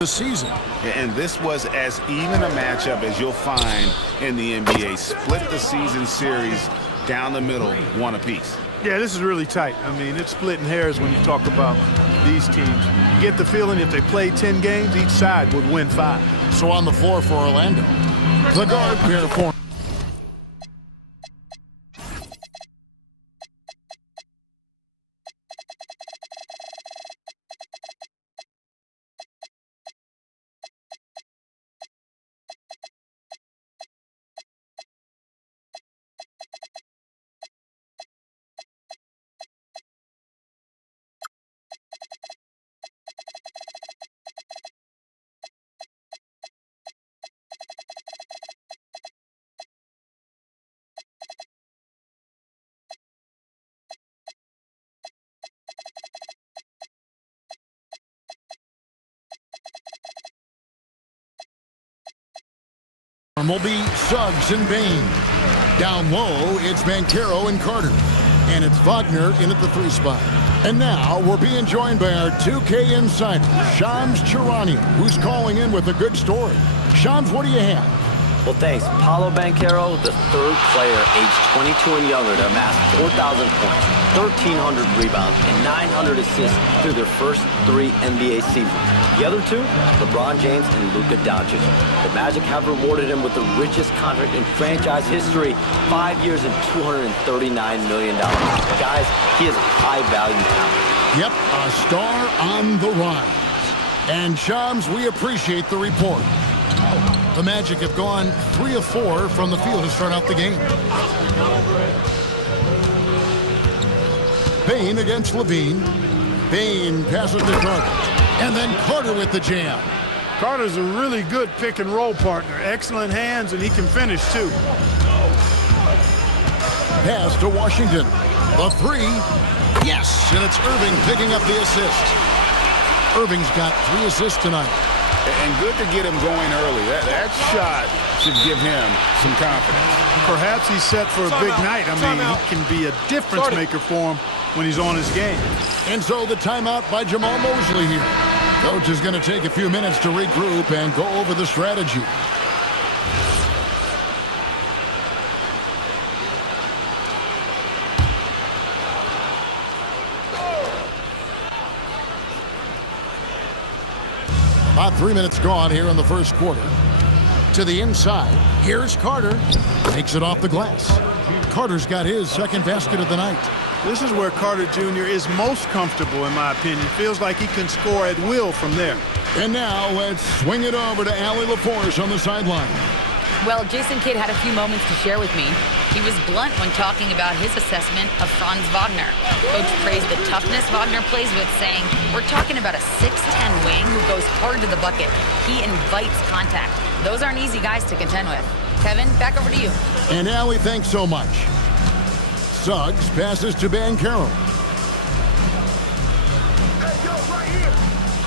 the season. And this was as even a matchup as you'll find in the NBA. Split the season series down the middle, one apiece. Yeah, this is really tight. I mean, it's splitting hairs when you talk about these teams. You get the feeling if they played 10 games, each side would win 5. So on the floor for Orlando, the guard pair for will be Suggs and Bain. Down low, it's Banchero and Carter. And it's Wagner in at the 3 spot. And now we're being joined by our 2K insider, Shams Charania, who's calling in with a good story. Shams, what do you have? Well, thanks. Paolo Banchero, the 3rd player aged 22 and younger to amass 4,000 points, 1,300 rebounds, and 900 assists through their first 3 NBA seasons. The other 2, LeBron James and Luka Doncic. The Magic have rewarded him with the richest contract in franchise history, 5 years and $239 million. Guys, he is a high-value talent. Yep, a star on the rise. And Shams, we appreciate the report. The Magic have gone 3 of 4 from the field to start out the game. Bain against Levine. Bain passes to Carter. And then Carter with the jam. Carter's a really good pick-and-roll partner. Excellent hands, and he can finish, too. Pass to Washington. The 3. Yes, and it's Irving picking up the assist. Irving's got 3 assists tonight. And good to get him going early. That shot should give him some confidence. Perhaps he's set for a big night. I mean, he can be a difference maker for him when he's on his game. And so the timeout by Jamal Mosley here. Coach is going to take a few minutes to regroup and go over the strategy. About 3 minutes gone here in the first quarter. To the inside. Here's Carter. Takes it off the glass. Carter's got his 2nd basket of the night. This is where Carter Jr. is most comfortable, in my opinion. Feels like he can score at will from there. And now let's swing it over to Allie LaForce on the sideline. Well, Jason Kidd had a few moments to share with me. He was blunt when talking about his assessment of Franz Wagner. Coach praised the toughness Wagner plays with, saying, "We're talking about a 6'10" wing who goes hard to the bucket. He invites contact. Those aren't easy guys to contend with." Kevin, back over to you. And Allie, thanks so much. Suggs passes to Banchero.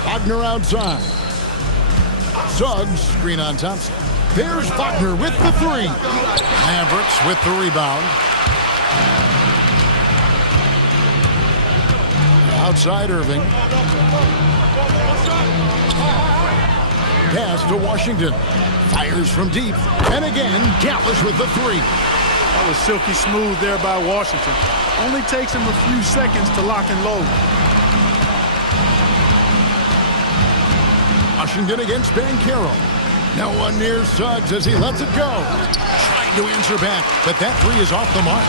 Wagner outside. Suggs, screen on Thompson. There's Wagner with the 3. Mavericks with the rebound. Outside Irving. Pass to Washington. Fires from deep. And again, Dallas with the 3. That was silky smooth there by Washington. Only takes him a few seconds to lock and load. Washington against Banchero. No one near Suggs as he lets it go. Trying to answer back, but that 3 is off the mark.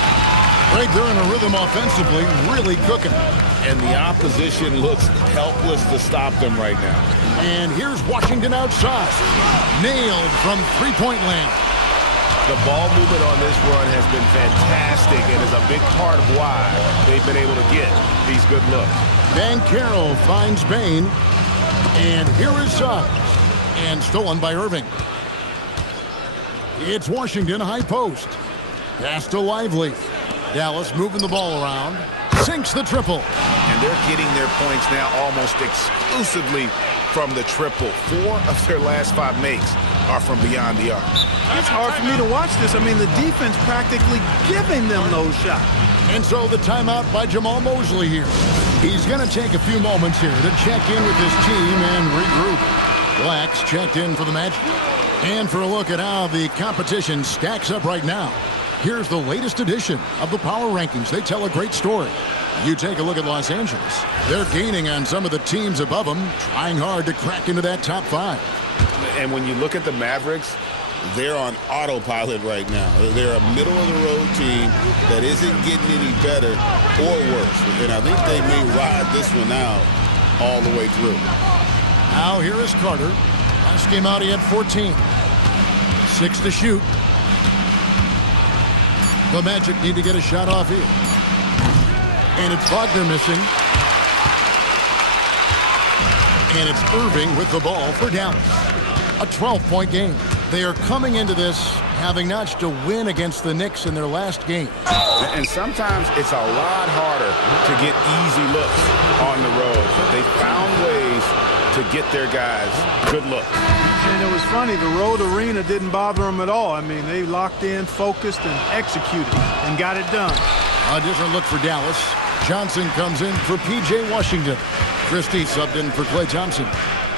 Right, they're in a rhythm offensively, really cooking. And the opposition looks helpless to stop them right now. And here's Washington outside. Nailed from 3-point land. The ball movement on this run has been fantastic and is a big part of why they've been able to get these good looks. Banchero finds Bain. And here is Suggs. And stolen by Irving. It's Washington high post. Pass to Lively. Dallas moving the ball around. Sinks the triple. And they're getting their points now almost exclusively from the triple. 4 of their last 5 makes are from beyond the arc. It's hard for me to watch this. I mean, the defense practically giving them those shots. And so the timeout by Jamal Mosley here. He's going to take a few moments here to check in with his team and regroup. Black's checked in for the Magic. And for a look at how the competition stacks up right now, here's the latest edition of the Power Rankings. They tell a great story. You take a look at Los Angeles. They're gaining on some of the teams above them, trying hard to crack into that top 5. And when you look at the Mavericks, they're on autopilot right now. They're a middle-of-the-road team that isn't getting any better or worse. And I think they may ride this one out all the way through. Now here is Carter. Last game out he had 14. 6 to shoot. The Magic need to get a shot off here. And it's Wagner missing. And it's Irving with the ball for Dallas. A 12-point game. They are coming into this having notched a win against the Knicks in their last game. And sometimes it's a lot harder to get easy looks on the road. But they found ways to get their guys good looks. And it was funny, the road arena didn't bother them at all. I mean, they locked in, focused, and executed, and got it done. A different look for Dallas. Johnson comes in for P.J. Washington. Christie subbed in for Klay Thompson.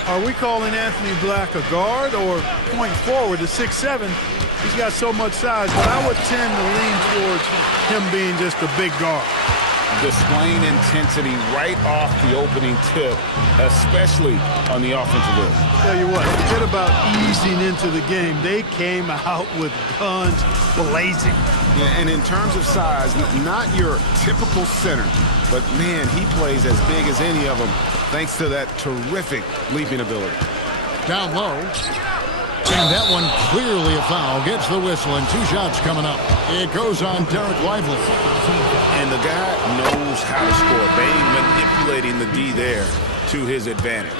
Are we calling Anthony Black a guard or point forward at 6'7"? He's got so much size, but I would tend to lean towards him being just a big guard. Displaying intensity right off the opening tip, especially on the offensive end. Tell you what, forget about easing into the game. They came out with guns blazing. Yeah, and in terms of size, not your typical center, but man, he plays as big as any of them thanks to that terrific leaping ability. Down low. And that one clearly a foul. Gets the whistle and 2 shots coming up. It goes on Derek Lively. And the guy knows how to score. Bane manipulating the D there to his advantage.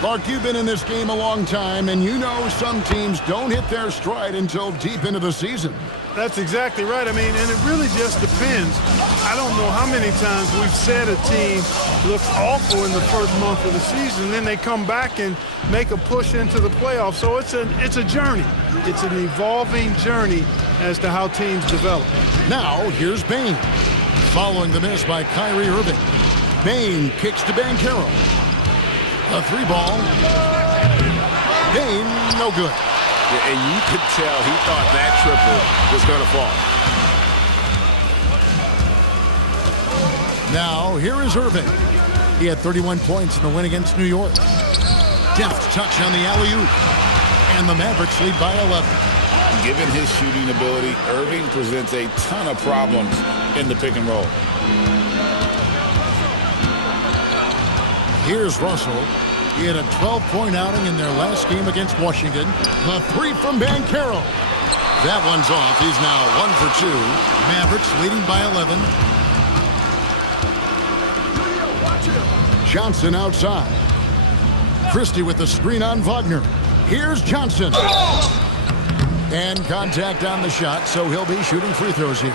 Clark, you've been in this game a long time, and you know some teams don't hit their stride until deep into the season. That's exactly right. I mean, and it really just depends. I don't know how many times we've said a team looks awful in the first month of the season, then they come back and make a push into the playoffs. So it's a journey. It's an evolving journey as to how teams develop. Now, here's Bane. Following the miss by Kyrie Irving. Bane kicks to Banchero. A 3-ball. Bane, no good. And you could tell he thought that triple was going to fall. Now, here is Irving. He had 31 points in the win against New York. Deft touch on the alley-oop. And the Mavericks lead by 11. Given his shooting ability, Irving presents a ton of problems in the pick and roll. Here's Russell. He had a 12-point outing in their last game against Washington. The 3 from Banchero. That one's off. He's now 1 for 2. Mavericks leading by 11. Johnson outside. Christie with the screen on Wagner. Here's Johnson. And contact on the shot, so he'll be shooting free throws here.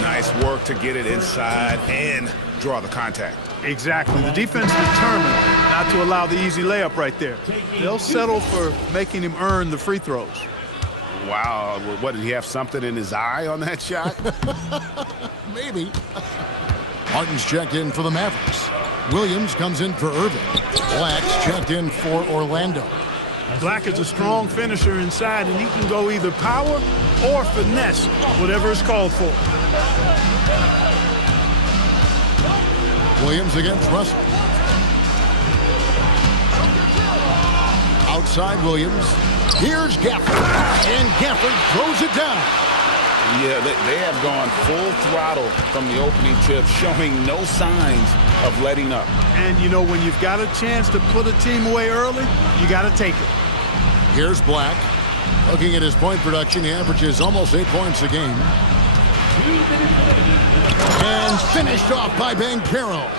Nice work to get it inside and draw the contact. Exactly. The defense determined not to allow the easy layup right there. They'll settle for making him earn the free throws. Wow. What, did he have something in his eye on that shot? Maybe. Harden's checked in for the Mavericks. Williams comes in for Irving. Black's checked in for Orlando. Black is a strong finisher inside, and he can go either power or finesse, whatever is called for. Williams against Russell. Outside Williams. Here's Gafford. And Gafford throws it down. Yeah, they have gone full throttle from the opening tip, showing no signs of letting up. And, you know, when you've got a chance to put a team away early, you got to take it. Here's Black. Looking at his point production, he averages almost 8 points a game. And finished off by Banchero.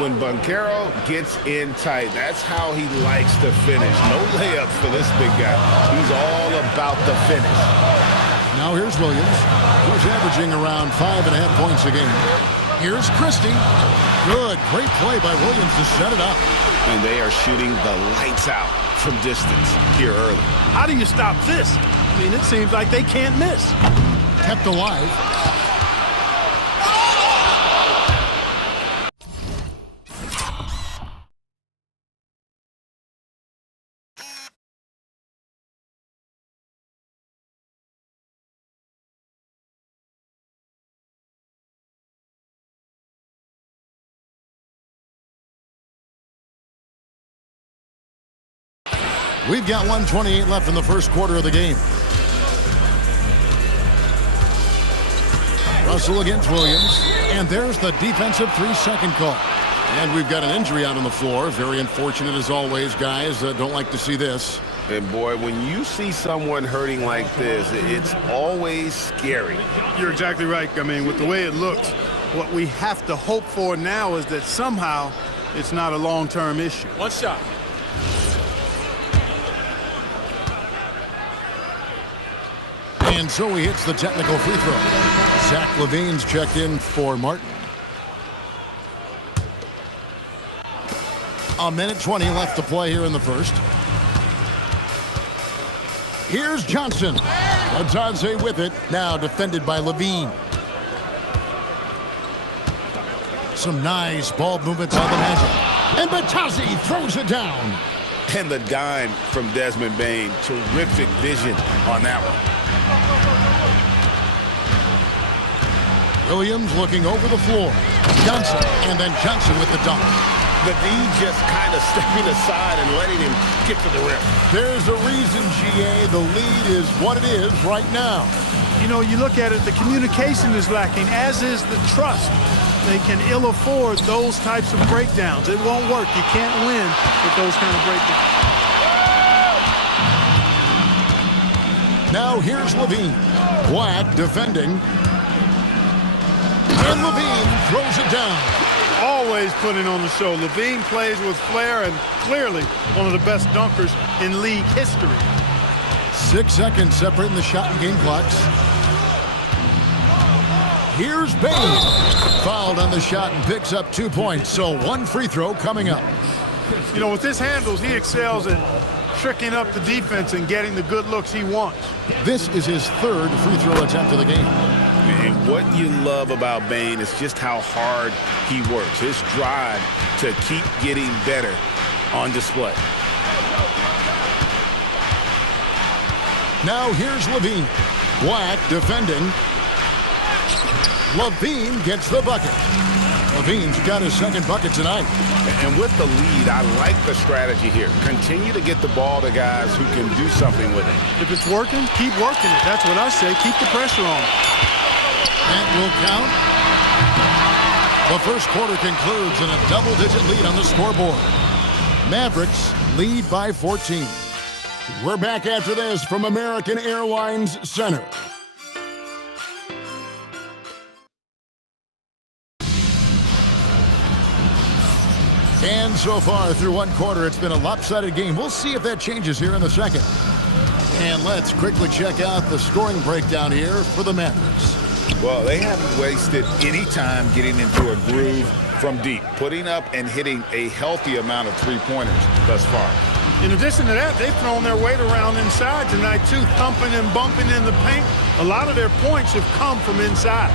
When Banchero gets in tight, that's how he likes to finish. No layups for this big guy. He's all about the finish. Now here's Williams, who's averaging around 5.5 points a game. Here's Christie. Good, great play by Williams to set it up. And they are shooting the lights out from distance here early. How do you stop this? I mean, it seems like they can't miss. Kept alive. We've got 1:28 left in the first quarter of the game. Russell against Williams. And there's the defensive 3-second call. And we've got an injury out on the floor. Very unfortunate as always, guys. Don't like to see this. And boy, when you see someone hurting like this, it's always scary. You're exactly right. I mean, with the way it looks, what we have to hope for now is that somehow it's not a long-term issue. One shot. And so he hits the technical free throw. Zach LaVine's checked in for Martin. 1:20 left to play here in the first. Here's Johnson. Adonze with it. Now defended by LaVine. Some nice ball movement by the Magic. And Batazzi throws it down. And the dime from Desmond Bane. Terrific vision on that one. Williams looking over the floor. Johnson, and then Johnson with the dunk. The D just kind of stepping aside and letting him get to the rim. There's a reason, GA. The lead is what it is right now. You know, you look at it, the communication is lacking, as is the trust. They can ill afford those types of breakdowns. It won't work. You can't win with those kind of breakdowns. Now here's LaVine. Black defending. And LaVine throws it down. Always putting on the show. LaVine plays with flair and clearly one of the best dunkers in league history. 6 seconds separating the shot and game clocks. Here's Bane. Fouled on the shot and picks up 2 points. So 1 free throw coming up. You know, with his handles, he excels at tricking up the defense and getting the good looks he wants. This is his 3rd free throw attempt of the game. And what you love about Bane is just how hard he works. His drive to keep getting better on display. Now here's LaVine. Black defending. LaVine gets the bucket. LaVine's got his 2nd bucket tonight. And with the lead, I like the strategy here. Continue to get the ball to guys who can do something with it. If it's working, keep working it. That's what I say. Keep the pressure on. That will count. The first quarter concludes in a double-digit lead on the scoreboard. Mavericks lead by 14. We're back after this from American Airlines Center. And so far through 1 quarter, it's been a lopsided game. We'll see if that changes here in the second. And let's quickly check out the scoring breakdown here for the Mavericks. Well, they haven't wasted any time getting into a groove from deep, putting up and hitting a healthy amount of three-pointers thus far. In addition to that, they've thrown their weight around inside tonight, too, thumping and bumping in the paint. A lot of their points have come from inside.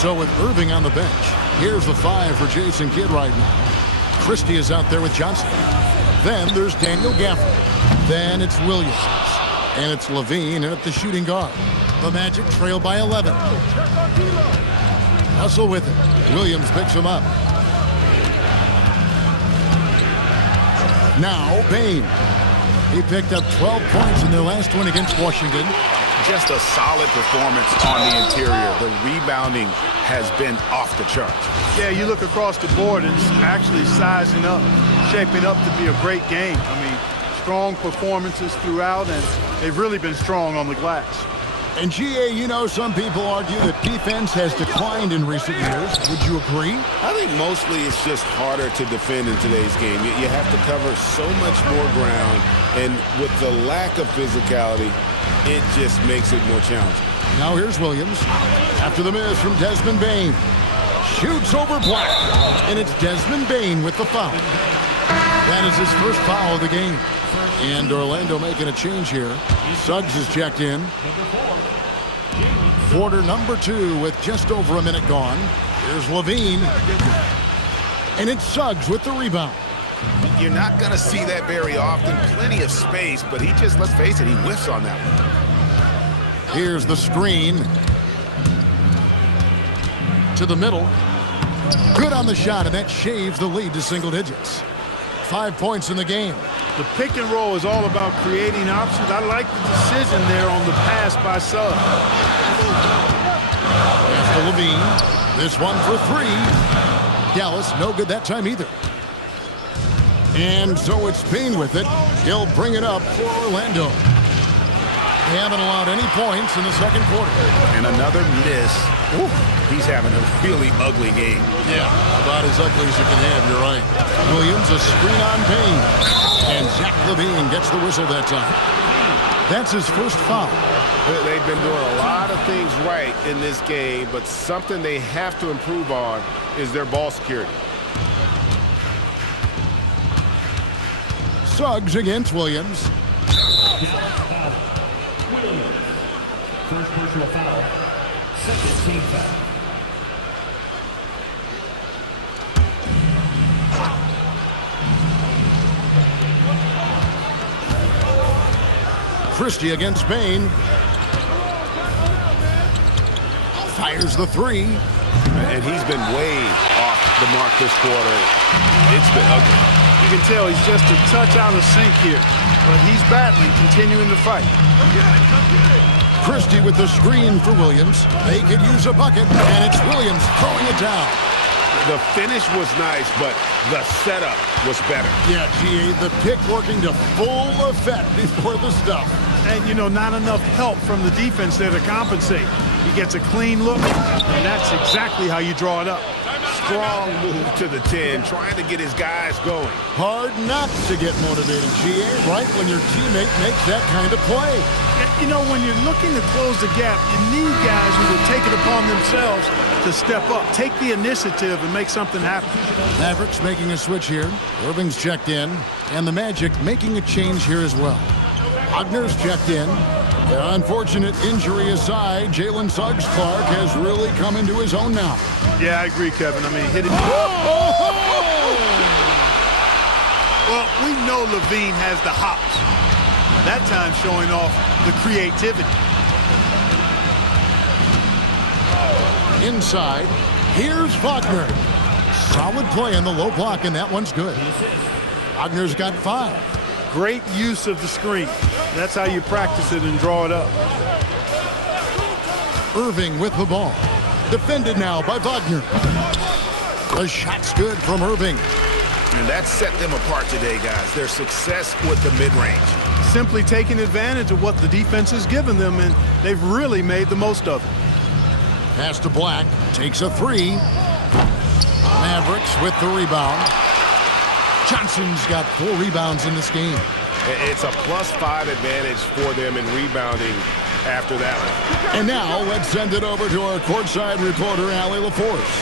So with Irving on the bench, here's the 5 for Jason Kidd right now. Christie is out there with Johnson. Then there's Daniel Gafford. Then it's Williams. And it's LaVine in at the shooting guard. The Magic trail by 11. Russell with it. Williams picks him up. Now Bane. He picked up 12 points in their last one against Washington. Just a solid performance on the interior. The rebounding has been off the charts. Yeah, you look across the board and it's actually sizing up, shaping up to be a great game. I mean, strong performances throughout, and they've really been strong on the glass. And GA, you know, some people argue that defense has declined in recent years. Would you agree? I think mostly it's just harder to defend in today's game. You have to cover so much more ground, and with the lack of physicality, it just makes it more challenging. Now here's Williams. After the miss from Desmond Bane. Shoots over Black. And it's Desmond Bane with the foul. That is his first foul of the game. And Orlando making a change here. Suggs is checked in. Quarter number 2 with just over a minute gone. Here's LaVine. And it's Suggs with the rebound. You're not going to see that very often. Plenty of space, but he just, let's face it, he whiffs on that one. Here's the screen. To the middle. Good on the shot, and that shaves the lead to single digits. 5 points in the game. The pick and roll is all about creating options. I like the decision there on the pass by Suggs. Pass to Levine. This one for three. Dallas, no good that time either. And so it's Payne with it. He'll bring it up for Orlando. They haven't allowed any points in the second quarter. And another miss. Ooh, he's having a really ugly game. Yeah, about as ugly as you can have, you're right. Williams, a screen on Payne. And Zach LaVine gets the whistle that time. That's his first foul. They've been doing a lot of things right in this game, but something they have to improve on is their ball security. Suggs against Williams. First personal foul. Second team foul. Christie against Payne. Fires the three. And he's been way off the mark this quarter. It's been ugly. You can tell he's just a touch out of sync here, but he's battling, continuing to fight. Christie with the screen for Williams. They could use a bucket, and it's Williams throwing it down. The finish was nice, but the setup was better. Yeah, GA, the pick working to full effect before the stuff. And, you know, not enough help from the defense there to compensate. He gets a clean look, and that's exactly how you draw it up. Strong move to the 10, trying to get his guys going. Hard not to get motivated, GA, right when your teammate makes that kind of play. You know, when you're looking to close the gap, you need guys who will take it upon themselves to step up, take the initiative, and make something happen. Mavericks making a switch here. Irving's checked in, and the Magic making a change here as well. Wagner's checked in. The unfortunate injury aside, Jalen Suggs-Clark has really come into his own now. Yeah, I agree, Kevin. I mean, hit it. Well, we know Levine has the hops. That time showing off the creativity. Inside, here's Wagner. Solid play in the low block, and that one's good. Wagner's got 5. Great use of the screen. That's how you practice it and draw it up. Irving with the ball. Defended now by Wagner. The shot's good from Irving. And that set them apart today, guys. Their success with the mid-range. Simply taking advantage of what the defense has given them, and they've really made the most of it. Pass to Black. Takes a 3. Mavericks with the rebound. Johnson's got 4 rebounds in this game. It's a +5 advantage for them in rebounding after that one. And now let's send it over to our courtside reporter, Allie LaForce.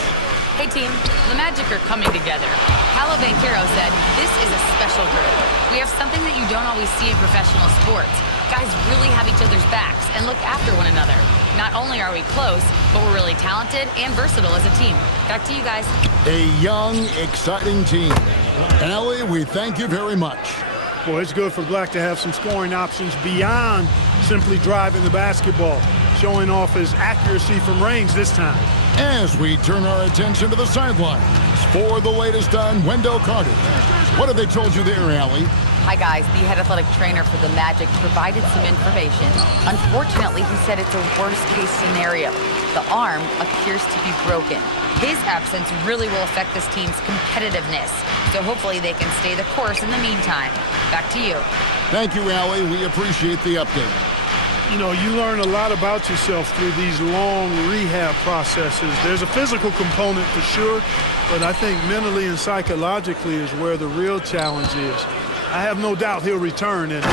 Hey team, the Magic are coming together. Paolo Banchero said, "This is a special group. We have something that you don't always see in professional sports. Guys really have each other's backs and look after one another. Not only are we close, but we're really talented and versatile as a team." Back to you guys. A young, exciting team. Allie, we thank you very much. Boy, it's good for Black to have some scoring options beyond simply driving the basketball, showing off his accuracy from range this time. As we turn our attention to the sidelines for the latest on Wendell Carter. What have they told you there, Allie? Hi guys, the head athletic trainer for the Magic provided some information. Unfortunately, he said it's a worst case scenario. The arm appears to be broken. His absence really will affect this team's competitiveness. So hopefully they can stay the course in the meantime. Back to you. Thank you, Allie. We appreciate the update. You know, you learn a lot about yourself through these long rehab processes. There's a physical component for sure, but I think mentally and psychologically is where the real challenge is. I have no doubt he'll return, and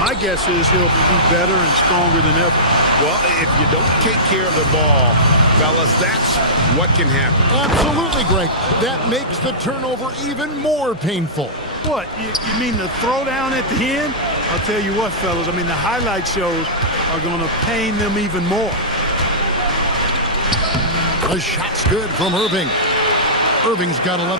my guess is he'll be better and stronger than ever. Well, if you don't take care of the ball, fellas, that's what can happen. Absolutely, Greg. That makes the turnover even more painful. What, you mean the throwdown at the end? I'll tell you what, fellas, I mean, the highlight shows are going to pain them even more. The shot's good from Irving. Irving's got 11.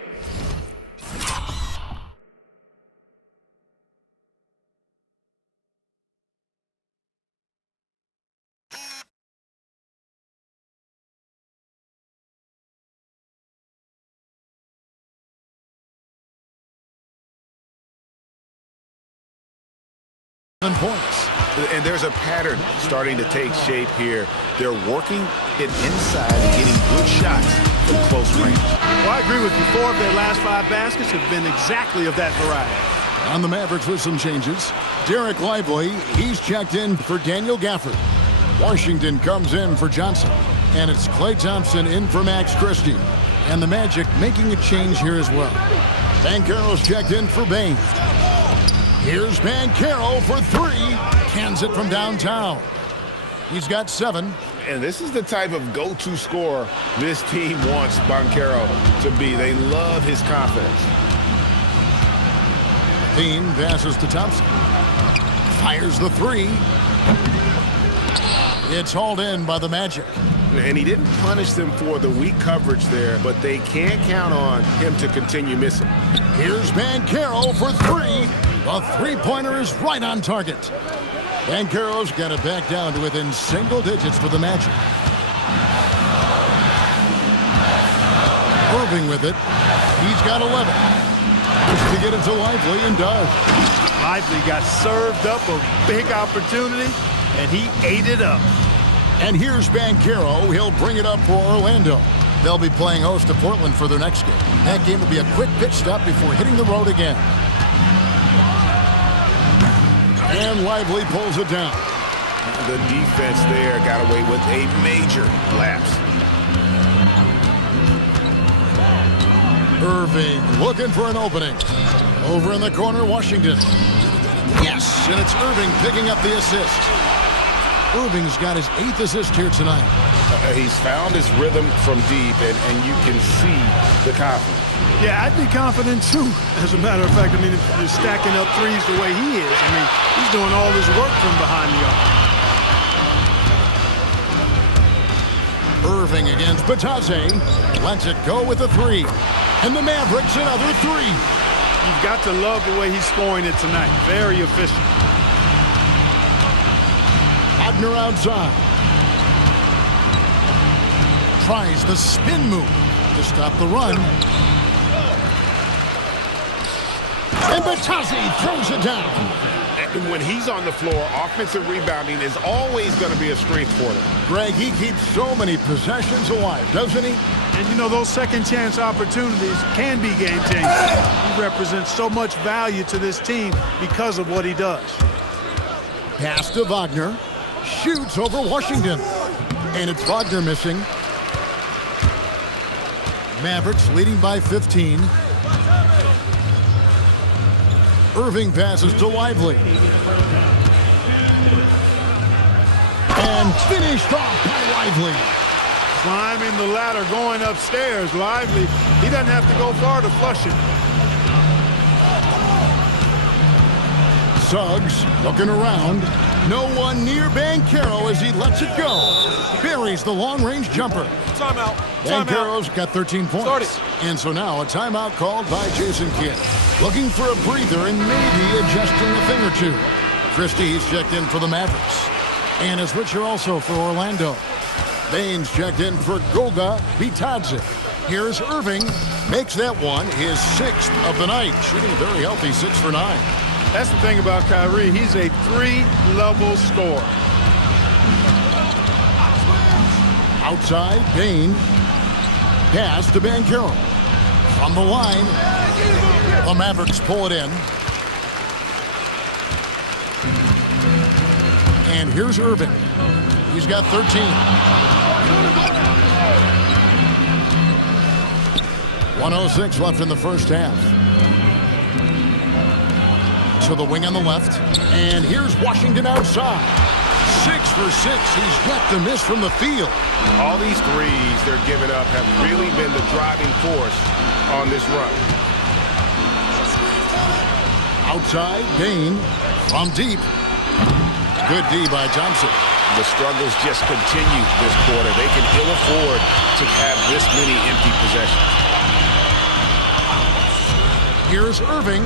points. And there's a pattern starting to take shape here. They're working it inside and getting good shots from close range. Well, I agree with you. 4 of their last 5 baskets have been exactly of that variety. On the Mavericks with some changes, Derek Lively, he's checked in for Daniel Gafford. Washington comes in for Johnson. And it's Klay Thompson in for Max Christie. And the Magic making a change here as well. Banchero's checked in for Bane. Here's Banchero for 3. Cans it from downtown. He's got 7. And this is the type of go-to scorer this team wants Banchero to be. They love his confidence. Dean passes to Thompson. Fires the 3. It's hauled in by the Magic. And he didn't punish them for the weak coverage there, but they can't count on him to continue missing. Here's Banchero for 3. The three-pointer is right on target. Banchero's got it back down to within single digits for the Magic. Irving with it. He's got 11. Just to get it to Lively and does. Lively got served up a big opportunity, and he ate it up. And here's Banchero. He'll bring it up for Orlando. They'll be playing host to Portland for their next game. That game will be a quick pitch stop before hitting the road again. And Lively pulls it down. The defense there got away with a major lapse. Irving looking for an opening. Over in the corner, Washington. Yes, and it's Irving picking up the assist. Irving's got his 8th assist here tonight. He's found his rhythm from deep, and you can see the confidence. Yeah, I'd be confident too. As a matter of fact, I mean, if you're stacking up threes the way he is, I mean, he's doing all his work from behind the arc. Irving against Batadze. Lets it go with a 3. And the Mavericks another 3. You've got to love the way he's scoring it tonight. Very efficient. Wagner outside. Tries the spin move to stop the run. And Batadze throws it down. And when he's on the floor, offensive rebounding is always going to be a strength for them. Greg, he keeps so many possessions alive, doesn't he? And you know, those second chance opportunities can be game changers. He represents so much value to this team because of what he does. Pass to Wagner. Shoots over Washington. And it's Wagner missing. Mavericks leading by 15. Irving passes to Lively. And finished off by Lively. Climbing the ladder, going upstairs. Lively, he doesn't have to go far to flush it. Suggs looking around. No one near Banchero as he lets it go. Buries the long-range jumper. Timeout. Banchero's got 13 points. Start it. And so now a timeout called by Jason Kidd. Looking for a breather and maybe adjusting a thing or two. Christie's checked in for the Mavericks. And a switcher also for Orlando. Baines checked in for Goga Bitadze. Here's Irving. Makes that one his 6th of the night. Shooting a very healthy 6 for 9. That's the thing about Kyrie. He's a 3-level scorer. Outside, Bane. Pass to Banchero. From the line, the Mavericks pull it in. And here's Irving. He's got 13. 1:06 left in the first half. To the wing on the left. And here's Washington outside. 6 for 6. He's yet to miss from the field. All these threes they're giving up have really been the driving force on this run. Outside, Bane from deep. Good D by Thompson. The struggles just continue this quarter. They can ill afford to have this many empty possessions. Here's Irving.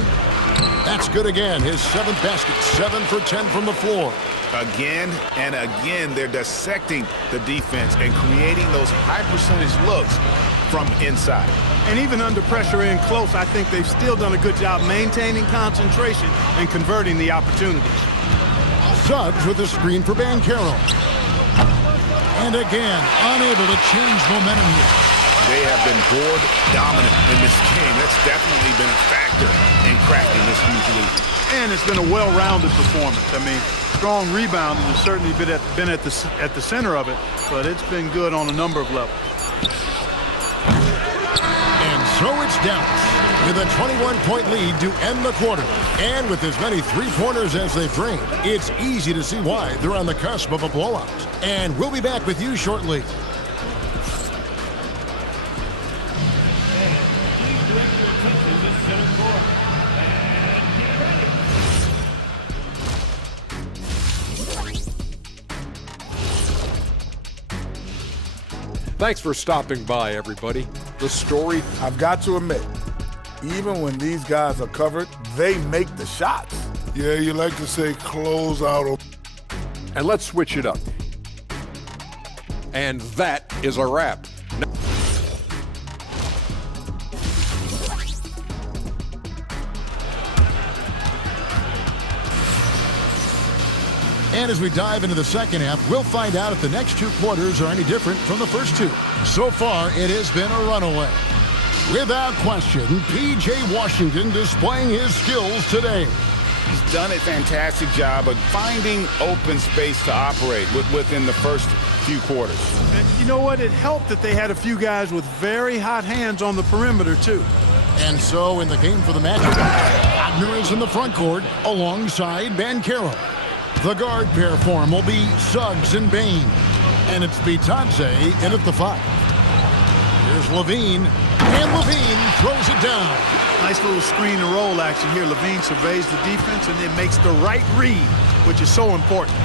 That's good again. His 7th basket. 7 for 10 from the floor. Again and again, they're dissecting the defense and creating those high-percentage looks from inside. And even under pressure in close, I think they've still done a good job maintaining concentration and converting the opportunities. Suggs with a screen for Banchero. And again, unable to change momentum here. They have been board dominant in this game. That's definitely been a factor in cracking this huge lead. And it's been a well-rounded performance. I mean, strong rebounding has certainly been at the center of it, but it's been good on a number of levels. And so it's Dallas with a 21-point lead to end the quarter. And with as many three-pointers as they've drained, it's easy to see why they're on the cusp of a blowout. And we'll be back with you shortly. Thanks for stopping by, everybody. The story. I've got to admit, even when these guys are covered, they make the shots. Yeah, you like to say close out. And let's switch it up. And that is a wrap. And as we dive into the second half, we'll find out if the next two quarters are any different from the first two. So far, it has been a runaway. Without question, P.J. Washington displaying his skills today. He's done a fantastic job of finding open space to operate within the first few quarters. And you know what? It helped that they had a few guys with very hot hands on the perimeter, too. And so in the game for the Magic, Wagner is in the front court alongside Banchero. The guard pair for him will be Suggs and Bain. And it's Bitadze in at the 5. Here's Levine, and Levine throws it down. Nice little screen and roll action here. Levine surveys the defense and then makes the right read, which is so important.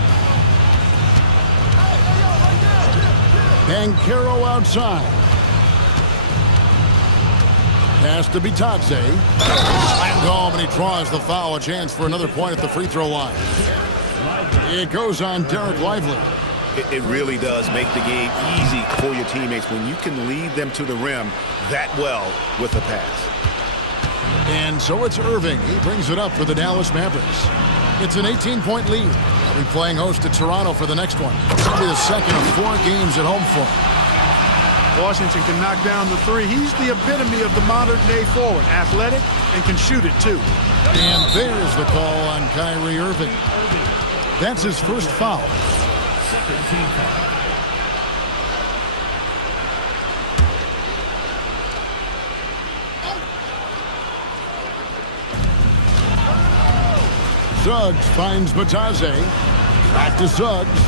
Banchero outside. Pass to Bitadze. Slammed home, and he draws the foul. A chance for another point at the free throw line. It goes on Derek Lively. It really does make the game easy for your teammates when you can lead them to the rim that well with a pass. And so it's Irving. He brings it up for the Dallas Mavericks. It's an 18-point lead. They'll be playing host to Toronto for the next one. It'll be the second of 4 games at home for him. Washington can knock down the 3. He's the epitome of the modern-day forward. Athletic and can shoot it, too. And there's the call on Kyrie Irving. That's his first foul. Suggs finds Bitadze. Back to Suggs.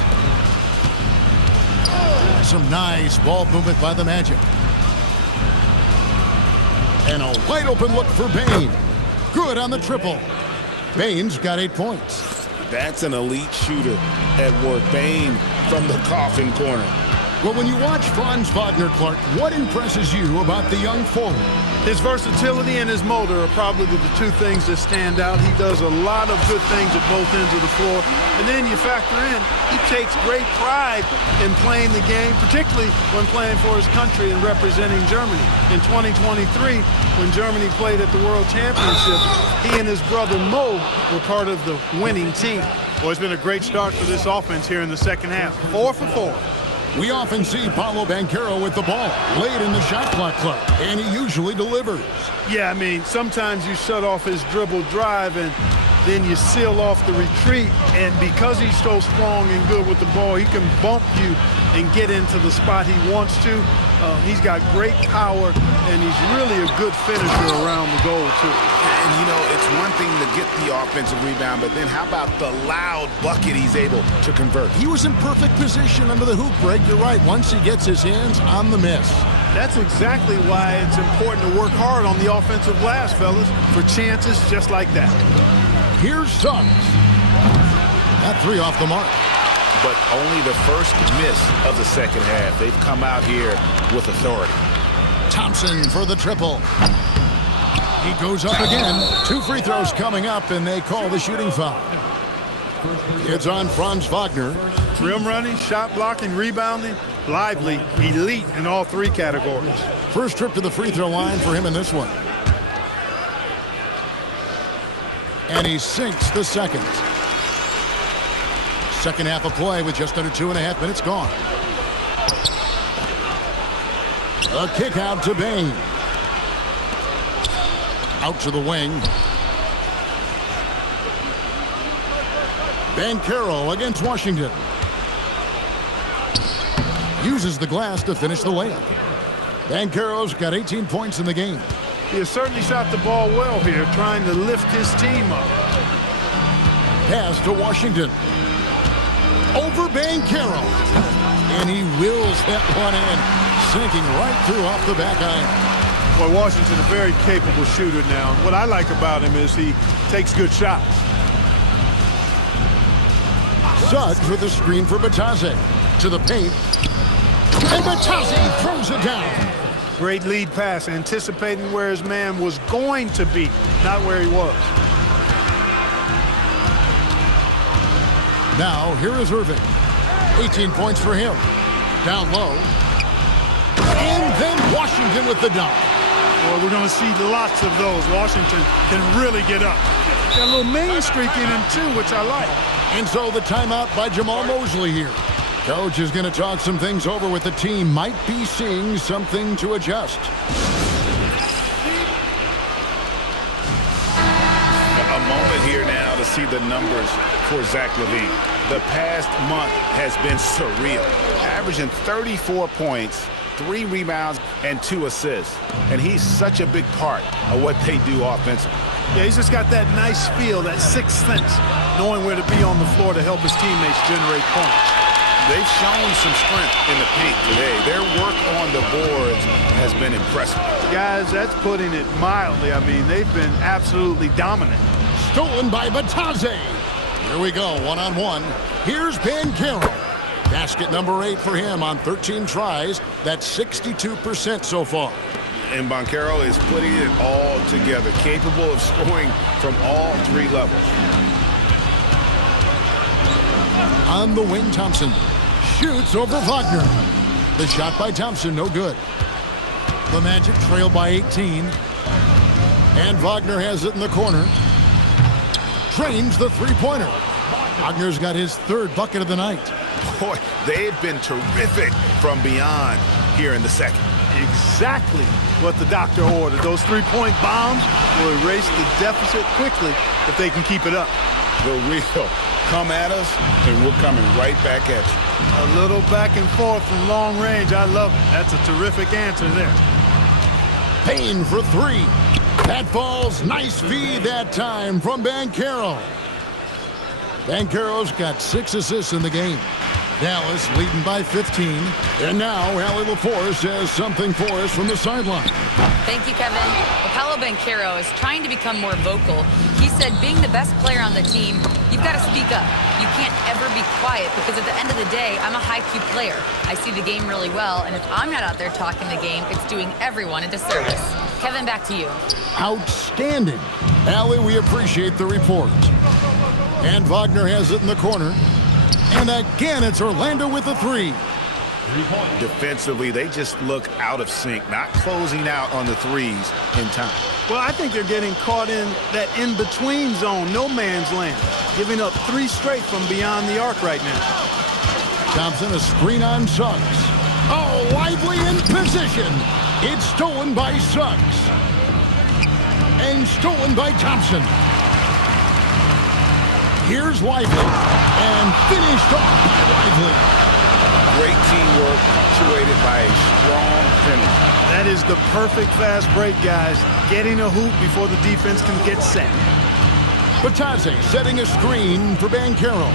Some nice ball movement by the Magic. And a wide open look for Bain. Good on the triple. Bain's got 8 points. That's an elite shooter at work. Bain from the coffin corner. Well, when you watch Franz Wagner, Clark, what impresses you about the young forward? His versatility and his motor are probably the 2 things that stand out. He does a lot of good things at both ends of the floor. And then you factor in, he takes great pride in playing the game, particularly when playing for his country and representing Germany. In 2023, when Germany played at the World Championship, he and his brother Mo were part of the winning team. Well, it's been a great start for this offense here in the second half. 4 for 4. We often see Paolo Banchero with the ball late in the shot clock club, and he usually delivers. Yeah, I mean, sometimes you shut off his dribble drive and then you seal off the retreat, and because he's so strong and good with the ball, he can bump you and get into the spot he wants to. He's got great power, and he's really a good finisher around the goal, too. And, you know, it's one thing to get the offensive rebound, but then how about the loud bucket he's able to convert? He was in perfect position under the hoop break. You're right, once he gets his hands on the miss. That's exactly why it's important to work hard on the offensive glass, fellas, for chances just like that. Here's Suggs. That 3 off the mark. But only the first miss of the second half. They've come out here with authority. Thompson for the triple. He goes up again. 2 free throws coming up, and they call the shooting foul. It's on Franz Wagner. Rim running, shot blocking, rebounding, lively, elite in all 3 categories. First trip to the free throw line for him in this one. And he sinks the second. Second half of play with just under 2.5 minutes gone. A kick out to Bain. Out to the wing. Banchero against Washington. Uses the glass to finish the layup. Banchero's got 18 points in the game. He has certainly shot the ball well here, trying to lift his team up. Pass to Washington. Over Banchero. And he wills that one in, sinking right through off the back iron. Well, Washington, a very capable shooter now. What I like about him is he takes good shots. Suggs with a screen for Batase. To the paint. And Batase throws it down. Great lead pass, anticipating where his man was going to be, not where he was. Now, here is Irving. 18 points for him. Down low. And then Washington with the dunk. Well, we're going to see lots of those. Washington can really get up. Got a little main streak in him, too, which I like. And so the timeout by Jamal Mosley here. Coach is going to talk some things over with the team. Might be seeing something to adjust. A moment here now to see the numbers for Zach LaVine. The past month has been surreal. Averaging 34 points, 3 rebounds, and 2 assists. And he's such a big part of what they do offensively. Yeah, he's just got that nice feel, that sixth sense, knowing where to be on the floor to help his teammates generate points. They've shown some strength in the paint today. Their work on the boards has been impressive. Guys, that's putting it mildly. I mean, they've been absolutely dominant. Stolen by Batase. Here we go, one-on-one. Here's Banchero. Basket number 8 for him on 13 tries. That's 62% so far. And Banchero is putting it all together, capable of scoring from all 3 levels. On the wing, Thompson shoots over Wagner. The shot by Thompson, no good. The Magic trail by 18. And Wagner has it in the corner. Trains the three-pointer. Wagner's got his 3rd bucket of the night. Boy, they've been terrific from beyond here in the second. Exactly what the doctor ordered. Those 3-point bombs will erase the deficit quickly if they can keep it up. The real come at us, and we're coming right back at you. A little back and forth from long range. I love it. That's a terrific answer there. Payne for 3. That falls. Nice feed that time from Banchero. Banchero's got 6 assists in the game. Dallas leading by 15. And now Allie LaForce has something for us from the sideline. Thank you, Kevin. Well, Paolo Banchero is trying to become more vocal. He said being the best player on the team, you've got to speak up. You can't ever be quiet because at the end of the day, I'm a high-Q player. I see the game really well, and if I'm not out there talking the game, it's doing everyone a disservice. Kevin, back to you. Outstanding. Allie, we appreciate the report. And Wagner has it in the corner. And again, it's Orlando with the 3. Defensively, they just look out of sync, not closing out on the threes in time. Well, I think they're getting caught in that in-between zone, no man's land, giving up 3 straight from beyond the arc right now. Thompson, a screen on Suggs. Oh, Lively in position. It's stolen by Suggs. And stolen by Thompson. Here's Lively. And finished off by Lively. Great teamwork, punctuated by a strong finish. That is the perfect fast break, guys. Getting a hoop before the defense can get set. Batase setting a screen for Banchero.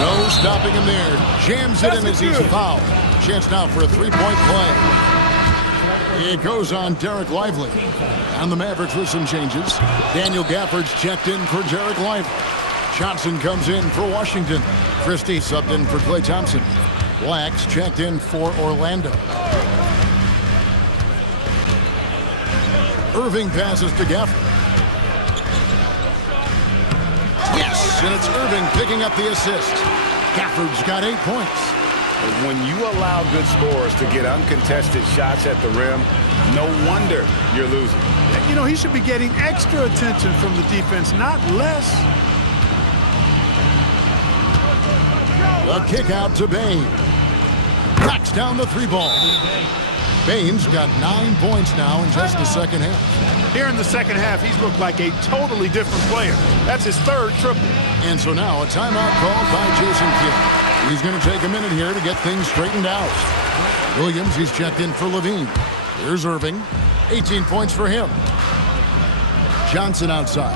No stopping him there. Jams it in as he's fouled. Chance now for a 3-point play. It goes on Derek Lively. On the Mavericks with some changes. Daniel Gafford's checked in for Derek Lively. Johnson comes in for Washington. Christie subbed in for Klay Thompson. Blacks checked in for Orlando. Irving passes to Gafford. Yes, and it's Irving picking up the assist. Gafford's got 8 points. When you allow good scorers to get uncontested shots at the rim, no wonder you're losing. You know, he should be getting extra attention from the defense, not less. The kick out to Bain. Knocks down the three ball. Bain's got 9 points now in just the second half. Here in the second half, he's looked like a totally different player. That's his third triple. And so now a timeout called by Jason Kidd. He's going to take a minute here to get things straightened out. Williams, he's checked in for Levine. Here's Irving. 18 points for him. Johnson outside.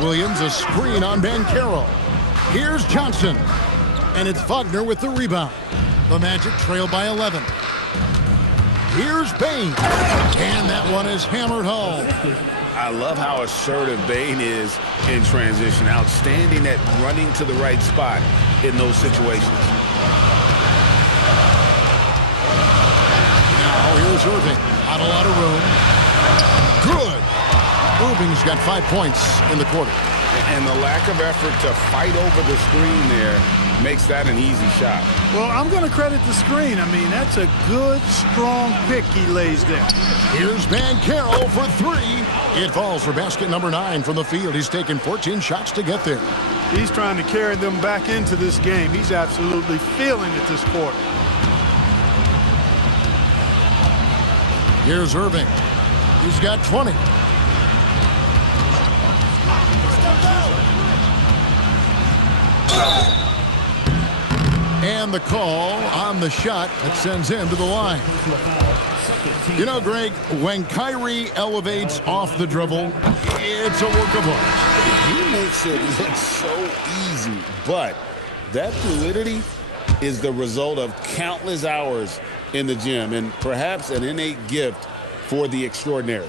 Williams, a screen on Banchero. Here's Johnson. And it's Wagner with the rebound. The Magic trail by 11. Here's Bain. And that one is hammered home. I love how assertive Bain is in transition. Outstanding at running to the right spot in those situations. Now here's Irving. Not a lot of room. Good. Irving's got 5 points in the quarter. And the lack of effort to fight over the screen there makes that an easy shot. Well, I'm going to credit the screen. I mean, that's a good, strong pick he lays there. Here's Banchero for three. It falls for basket number 9 from the field. He's taken 14 shots to get there. He's trying to carry them back into this game. He's absolutely feeling it this quarter. Here's Irving. He's got 20. And the call on the shot that sends him to the line. You know, Greg, when Kyrie elevates off the dribble, it's a work of art. He makes it look so easy, but that fluidity is the result of countless hours in the gym and perhaps an innate gift for the extraordinary.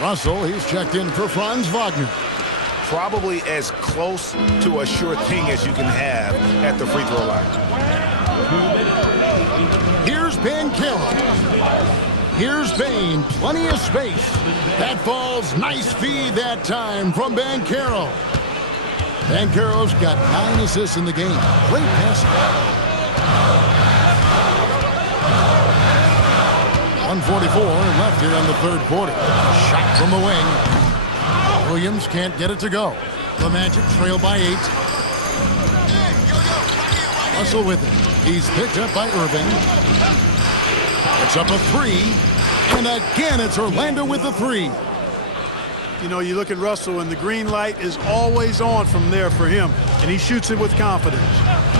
Russell, he's checked in for Franz Wagner. Probably as close to a sure thing as you can have at the free throw line. Here's Banchero. Here's Bain. Plenty of space. That falls. Nice feed that time from Banchero. Banchero's got 9 assists in the game. Great passing. 1:44 left here in the third quarter. Shot from the wing. Williams can't get it to go. The Magic trail by 8. Russell with it. He's picked up by Irving. It's up a 3. And again, it's Orlando with the 3. You know, you look at Russell, and the green light is always on from there for him, and he shoots it with confidence.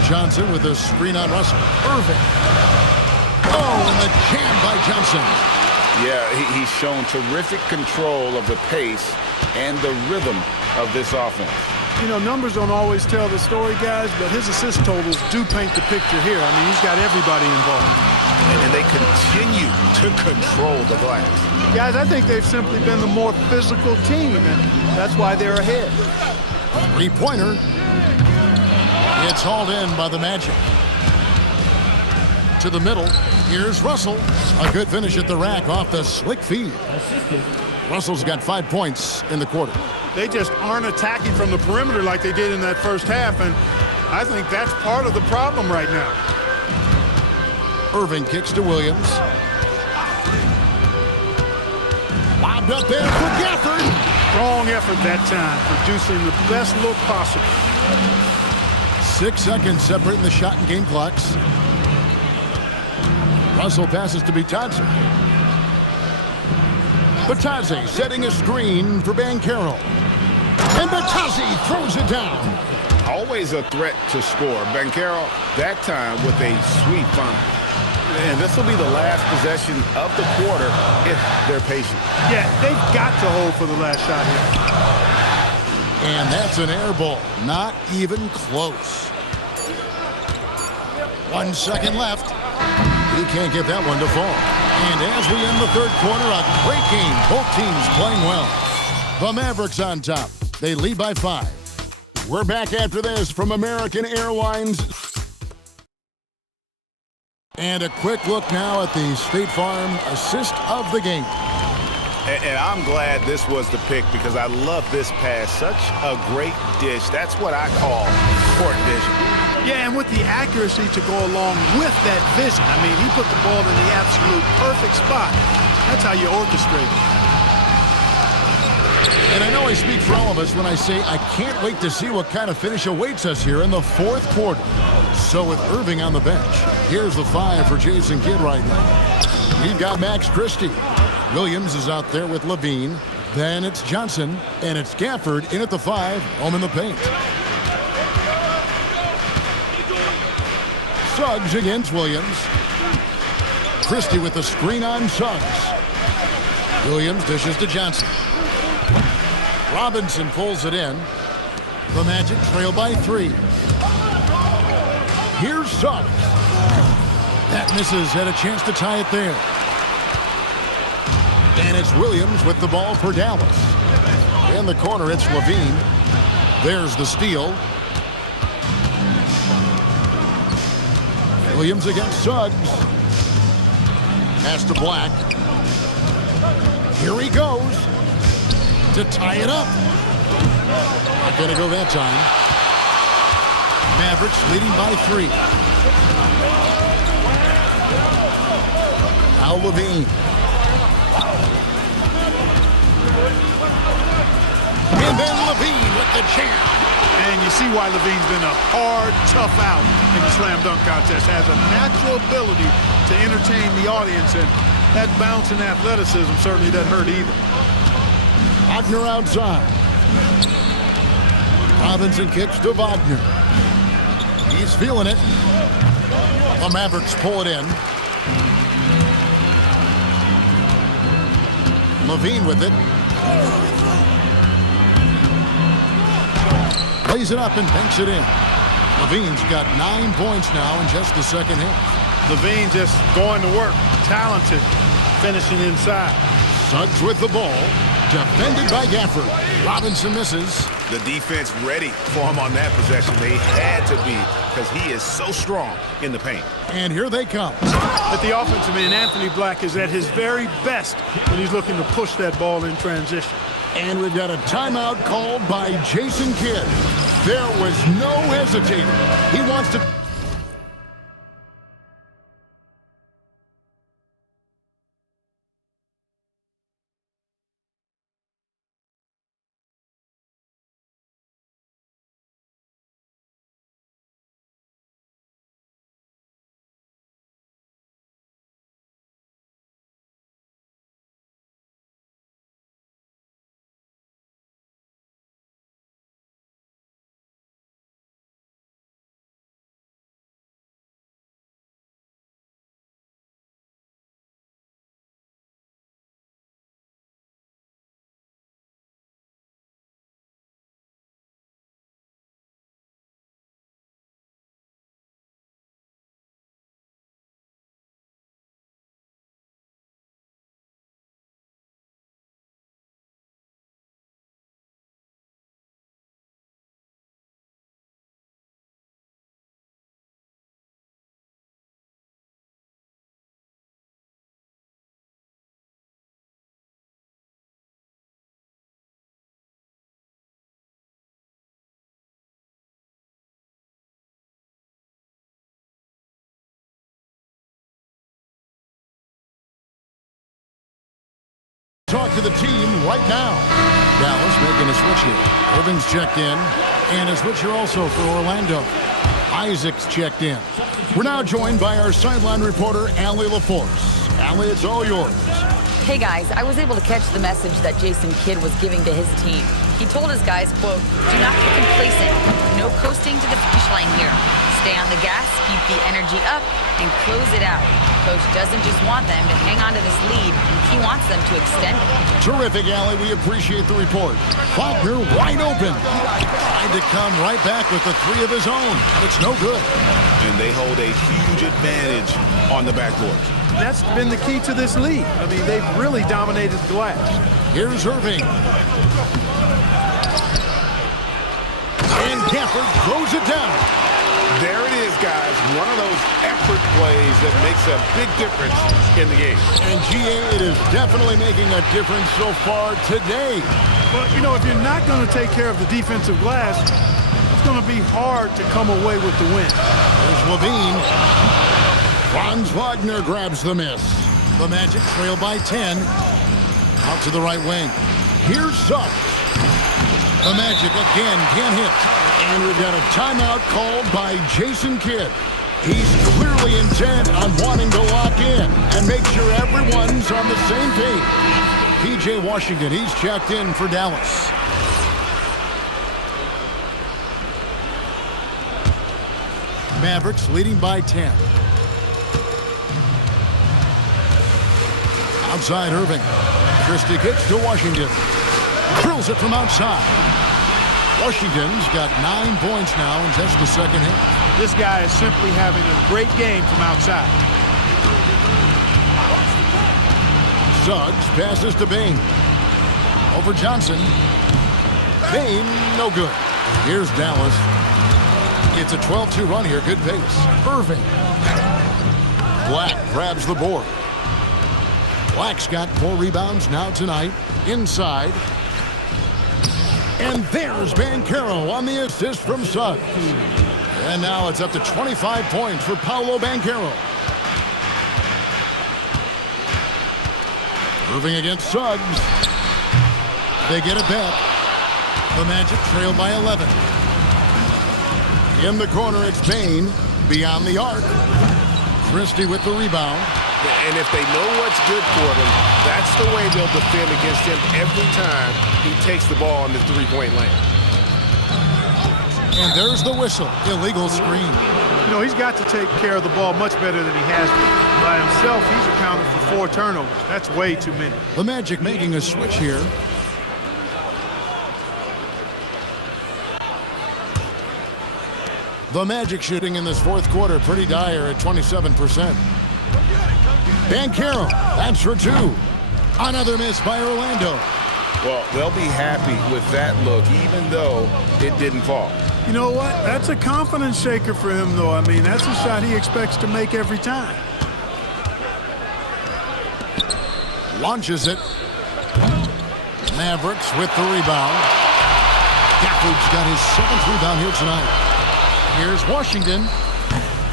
Johnson with a screen on Russell. Irving. Oh, and the jam by Johnson. Yeah, he's shown terrific control of the pace and the rhythm of this offense. You know, numbers don't always tell the story, guys, but his assist totals do paint the picture here. I mean, he's got everybody involved. And they continue to control the glass. Guys, I think they've simply been the more physical team, and that's why they're ahead. Three-pointer. It's hauled in by the Magic. To the middle. Here's Russell. A good finish at the rack off the slick feed. Russell's got 5 points in the quarter. They just aren't attacking from the perimeter like they did in that first half, and I think that's part of the problem right now. Irving kicks to Williams. Lobbed up there for Gafford. Strong effort that time, producing the best look possible. 6 seconds separating the shot and game clocks. Russell passes to Bitadze. Bitadze setting a screen for Banchero. And Bitadze throws it down. Always a threat to score. Banchero, that time with a sweet find. And this will be the last possession of the quarter if they're patient. Yeah, they've got to hold for the last shot here. And that's an air ball. Not even close. 1 second left. He can't get that one to fall. And as we end the third quarter, a great game. Both teams playing well. The Mavericks on top. They lead by 5. We're back after this from American Airlines. And a quick look now at the State Farm assist of the game. And I'm glad this was the pick because I love this pass. Such a great dish. That's what I call court vision. Yeah, and with the accuracy to go along with that vision. I mean, he put the ball in the absolute perfect spot. That's how you orchestrate it. And I know I speak for all of us when I say I can't wait to see what kind of finish awaits us here in the fourth quarter. So with Irving on the bench, here's the 5 for Jason Kidd right now. We've got Max Christie. Williams is out there with Levine. Then it's Johnson, and it's Gafford in at the 5, home in the paint. Suggs against Williams. Christie with the screen on Suggs. Williams dishes to Johnson. Robinson pulls it in. The Magic trail by 3. Here's Suggs. That misses, had a chance to tie it there. And it's Williams with the ball for Dallas. In the corner, it's Levine. There's the steal. Williams against Suggs. Pass to Black. Here he goes to tie it up. Not going to go that time. Mavericks leading by 3. Now Levine. And then Levine with the jam. And you see why Levine's been a hard, tough out in the slam dunk contest. Has a natural ability to entertain the audience, and that bounce and athleticism certainly doesn't hurt either. Wagner outside. Robinson kicks to Wagner. He's feeling it. The Mavericks pull it in. Levine with it. Plays it up and banks it in. Levine's got 9 points now in just the second half. Levine just going to work. Talented. Finishing inside. Suggs with the ball. Defended by Gafford. Robinson misses. The defense ready for him on that possession. They had to be, because he is so strong in the paint. And here they come. But the offensive man, Anthony Black, is at his very best when he's looking to push that ball in transition. And we've got a timeout called by Jason Kidd. There was no hesitating. He wants to... Talk to the team right now. Dallas making a switch here. Irving's checked in, and a switch here also for Orlando. Isaac's checked in. We're now joined by our sideline reporter, Allie LaForce. Allie, it's all yours. Hey guys, I was able to catch the message that Jason Kidd was giving to his team. He told his guys, quote, "Do not get complacent. No coasting to the finish line here. Stay on the gas, keep the energy up, and close it out." Coach doesn't just want them to hang on to this lead, he wants them to extend it. Terrific, Allie. We appreciate the report. Wagner wide open. Tried to come right back with the 3 of his own. It's no good. And they hold a huge advantage on the backboard. That's been the key to this lead. I mean, they've really dominated the glass. Here's Irving. And Gafford throws it down. There it is, guys. One of those effort plays that makes a big difference in the game. And GA, it is definitely making a difference so far today. But, you know, if you're not going to take care of the defensive glass, it's going to be hard to come away with the win. There's Levine. Franz Wagner grabs the miss. The Magic trail by 10. Out to the right wing. Here's Suggs. The Magic again can't hit. And we've got a timeout called by Jason Kidd. He's clearly intent on wanting to lock in and make sure everyone's on the same page. P.J. Washington, he's checked in for Dallas. Mavericks leading by 10. Outside Irving. Christie kicks to Washington. Drills it from outside. Washington's got 9 points now in just the second half. This guy is simply having a great game from outside. Suggs passes to Bain. Over Johnson. Bain, no good. Here's Dallas. It's a 12-2 run here. Good pace. Irving. Black grabs the board. Black's got 4 rebounds now tonight. Inside. And there's Banchero on the assist from Suggs. And now it's up to 25 points for Paolo Banchero. Irving against Suggs. They get it back. The Magic trail by 11. In the corner, it's Bain. Beyond the arc. Christie with the rebound. And if they know what's good for them, that's the way they'll defend against him every time he takes the ball in the three-point lane. And there's the whistle. Illegal screen. You know, he's got to take care of the ball much better than he has been. By himself, he's accounted for 4 turnovers. That's way too many. The Magic making a switch here. The Magic shooting in this fourth quarter pretty dire at 27%. Banchero, that's for 2. Another miss by Orlando. Well, they'll be happy with that look, even though it didn't fall. You know what? That's a confidence shaker for him, though. I mean, that's a shot he expects to make every time. Launches it. Mavericks with the rebound. Gafford's got his 7th rebound here tonight. Here's Washington.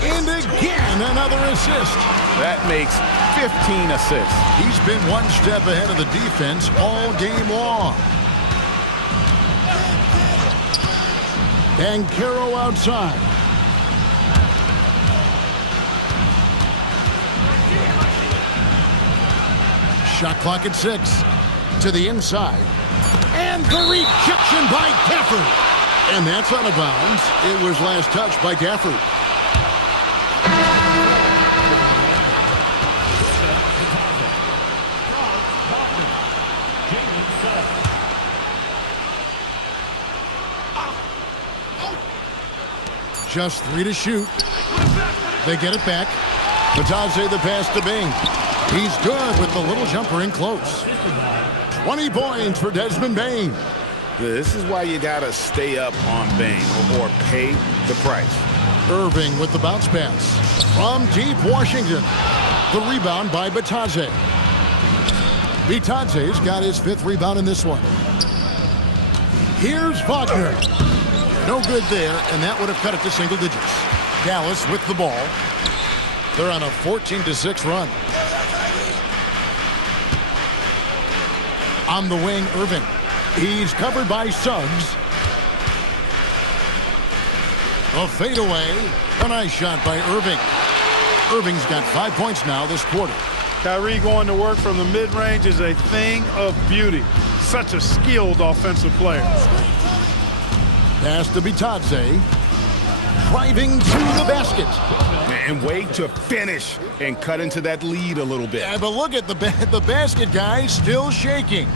And again, another assist. That makes 15 assists. He's been one step ahead of the defense all game long. Banchero outside. Shot clock at 6. To the inside. And the rejection by Gafford. And that's out of bounds. It was last touched by Gafford. Just 3 to shoot. They get it back. Batadze the pass to Bing. He's good with the little jumper in close. 20 points for Desmond Bane. This is why you got to stay up on Bane or pay the price. Irving with the bounce pass. From deep Washington. The rebound by Batadze. Batadze's got his 5th rebound in this one. Here's Wagner. No good there, and that would have cut it to single digits. Dallas with the ball. They're on a 14-6 run. On the wing, Irving. He's covered by Suggs. A fadeaway. A nice shot by Irving. Irving's got 5 points now this quarter. Kyrie going to work from the mid-range is a thing of beauty. Such a skilled offensive player. Pass to Batadze. Driving to the basket. And wait to finish and cut into that lead a little bit. Yeah, but look at the basket guy still shaking.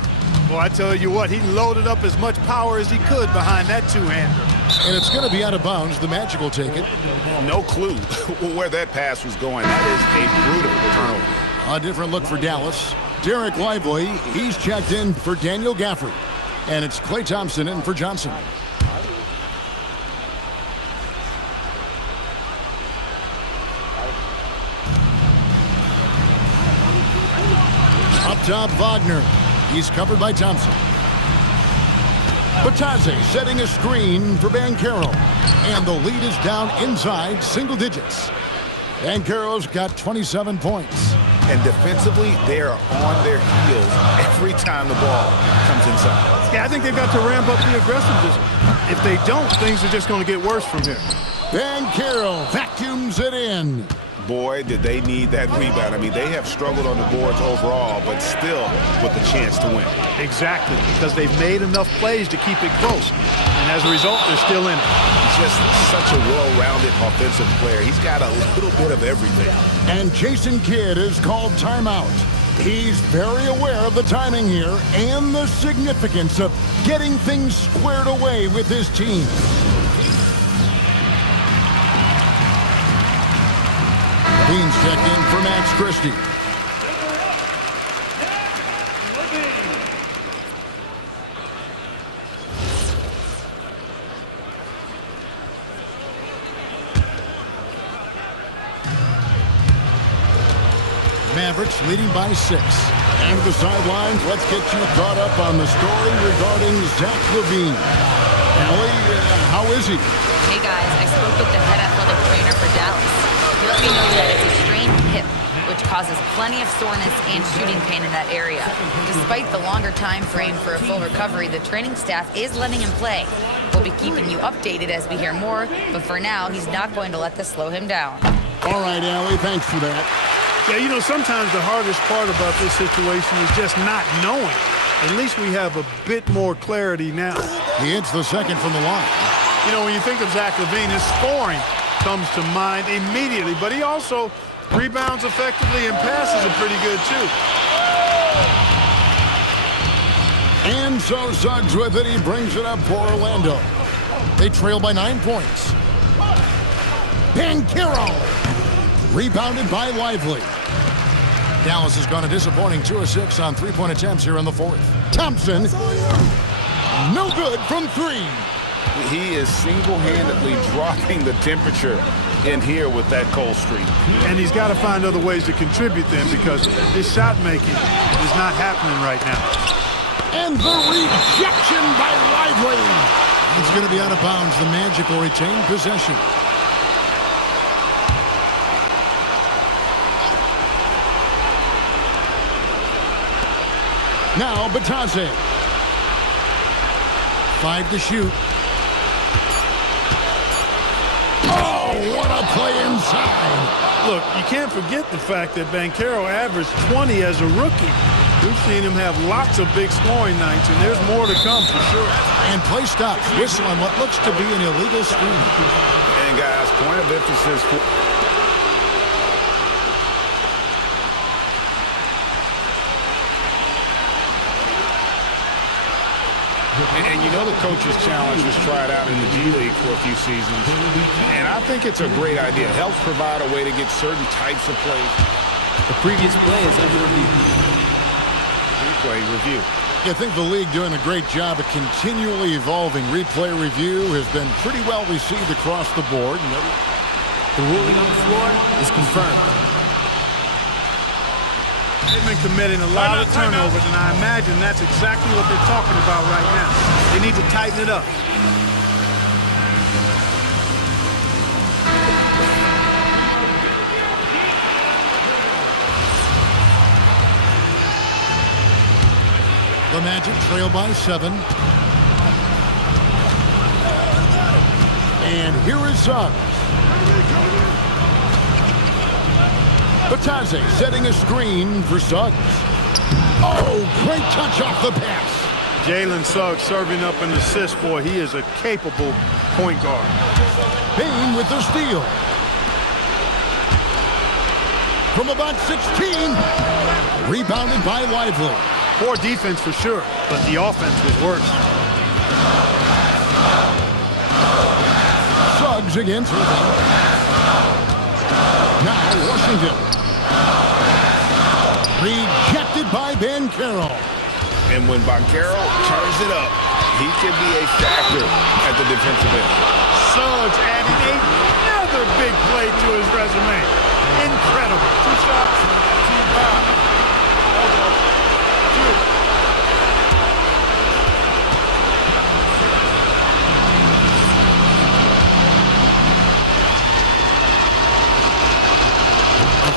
Well, I tell you what, he loaded up as much power as he could behind that two-hander. And it's going to be out of bounds. The Magic will take it. No clue where that pass was going. That is a brutal turnover. A different look for Dallas. Derek Lively, he's checked in for Daniel Gafford. And it's Klay Thompson in for Johnson. Up top, Wagner. He's covered by Thompson. Batadze setting a screen for Banchero. And the lead is down inside single digits. Banchero's got 27 points. and defensively, they are on their heels every time the ball comes inside. Yeah, I think they've got to ramp up the aggressiveness. If they don't, things are just going to get worse from here. Banchero vacuums it in. Boy, did they need that rebound. I mean, they have struggled on the boards overall, but still with a chance to win. Exactly, because they've made enough plays to keep it close. And as a result, they're still in it. He's just such a well-rounded offensive player. He's got a little bit of everything. And Jason Kidd is called timeout. He's very aware of the timing here and the significance of getting things squared away with his team. Beans check in for Max Christie. Mavericks leading by 6. And the sidelines, let's get you caught up on the story regarding Zach LaVine. Allie, how is he? Hey guys, I spoke with the head athletic trainer for Dallas. He let me know that it's a strained hip, which causes plenty of soreness and shooting pain in that area. Despite the longer time frame for a full recovery, the training staff is letting him play. We'll be keeping you updated as we hear more, but for now, he's not going to let this slow him down. All right, Allie, thanks for that. Yeah, you know, sometimes the hardest part about this situation is just not knowing. At least we have a bit more clarity now. He hits the second from the line. You know, when you think of Zach LaVine, his scoring comes to mind immediately, but he also rebounds effectively and passes it pretty good, too. And so Suggs with it. He brings it up for Orlando. They trail by 9 points. Banchero. Rebounded by Lively. Dallas has gone a disappointing 2 of 6 on 3-point attempts here in the 4th. Thompson. No good from 3. He is single-handedly dropping the temperature in here with that cold streak. And he's got to find other ways to contribute then, because his shot making is not happening right now. And the rejection by Lively. It's going to be out of bounds. The Magic will retain possession. Now Batase. 5 to shoot. Oh, what a play inside. Look, you can't forget the fact that Banchero averaged 20 as a rookie. We've seen him have lots of big scoring nights, and there's more to come for sure. And play stops. Whistle on what looks to be an illegal screen. And guys, point of emphasis for... And you know the coach's challenge was tried out in the G League for a few seasons. And I think it's a great idea. It helps provide a way to get certain types of plays. The previous play is under review. Replay review. I think the league doing a great job of continually evolving. Replay review has been pretty well received across the board. The ruling on the floor is confirmed. They've been committing a lot of turnovers, and I imagine that's exactly what they're talking about right now. They need to tighten it up. The Magic trail by 7. And here is Suggs. Batase setting a screen for Suggs. Oh, great touch off the pass. Jalen Suggs serving up an assist, boy. He is a capable point guard. Payne with the steal. From about 16. Rebounded by Lively. Poor defense for sure, but the offense was worse. Suggs against Irving. Now Washington. Rejected by Banchero. And when Banchero turns it up, he can be a factor at the defensive end. Suggs adding another big play to his resume. Incredible. 2 shots, 2 fouls.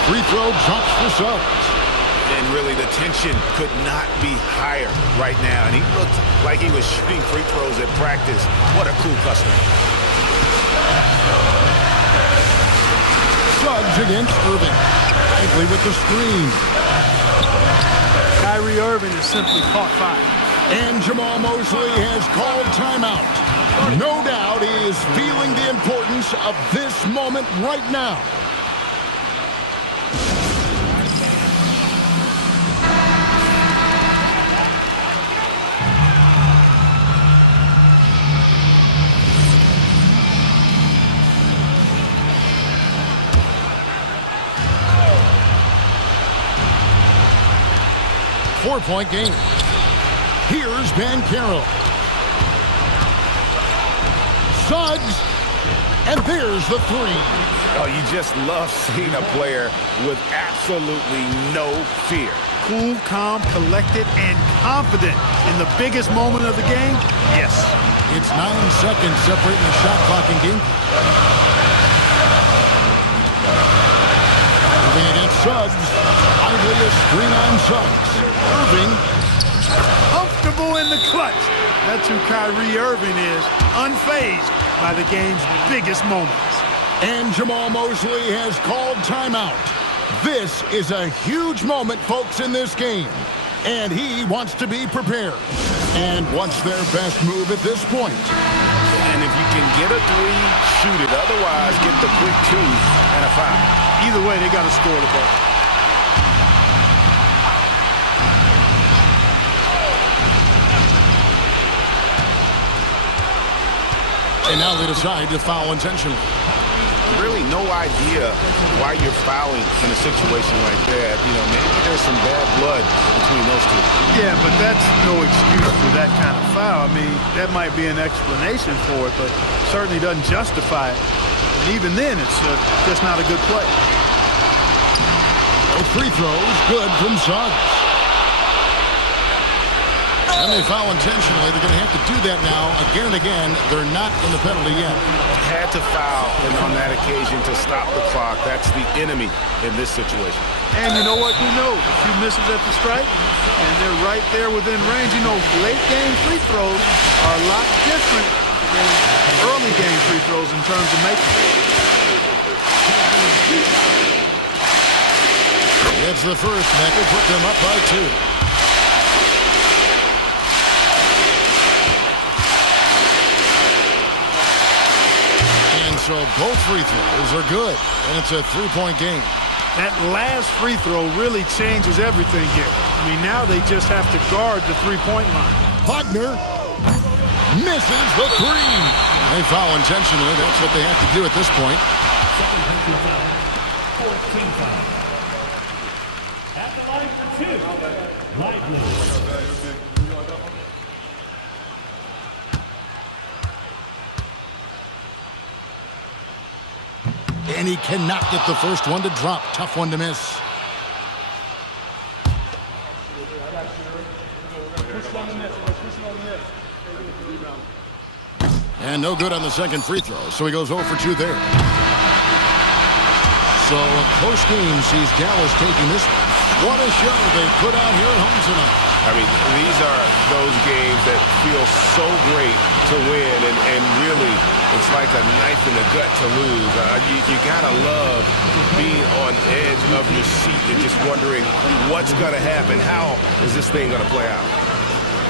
Free throw drops for Suggs. And really, the tension could not be higher right now. And he looked like he was shooting free throws at practice. What a cool customer. Suggs against Irving. Quickly with the screen. Kyrie Irving is simply caught fire. And Jamal Mosley has called timeout. No doubt he is feeling the importance of this moment right now. Four-point game. Here's Banchero. Suggs. And there's the three. Oh, you just love seeing a player with absolutely no fear. Cool, calm, collected, and confident in the biggest moment of the game? Yes. It's 9 seconds separating the shot clock and game. Moving against Suggs. Finally a screen on Suggs. Irving. Comfortable in the clutch. That's who Kyrie Irving is. Unfazed by the game's biggest moments. And Jamal Mosley has called timeout. This is a huge moment, folks, in this game. And he wants to be prepared. And what's their best move at this point? And if you can get a three, shoot it. Otherwise, get the quick two and a foul. Either way, they got to score the ball. And now they decide to foul intentionally. Really no idea why you're fouling in a situation like that. You know, maybe there's some bad blood between those two. Yeah, but that's no excuse for that kind of foul. I mean, that might be an explanation for it, but certainly doesn't justify it. And even then, it's just not a good play. Both free throws, good from Suggs. And they foul intentionally. They're going to have to do that now again and again. They're not in the penalty yet. Had to foul on that occasion to stop the clock. That's the enemy in this situation. And you know what? Who knows? A few misses at the stripe, and they're right there within range. You know, late game free throws are a lot different than early game free throws in terms of making. It's the first. That will put them up by 2. So both free throws are good, and it's a 3-point game. That last free throw really changes everything here. I mean, now they just have to guard the three-point line. Wagner misses the three. They foul intentionally. That's what they have to do at this point. At the line for 2, Lively. And he cannot get the first one to drop. Tough one to miss. And no good on the second free throw, so he goes 0 for 2 there. So a close game sees Dallas taking this one. What a show they put out here at home tonight. I mean, these are those games that feel so great to win, and really, it's like a knife in the gut to lose. You gotta love being on edge of your seat and just wondering what's gonna happen. How is this thing gonna play out?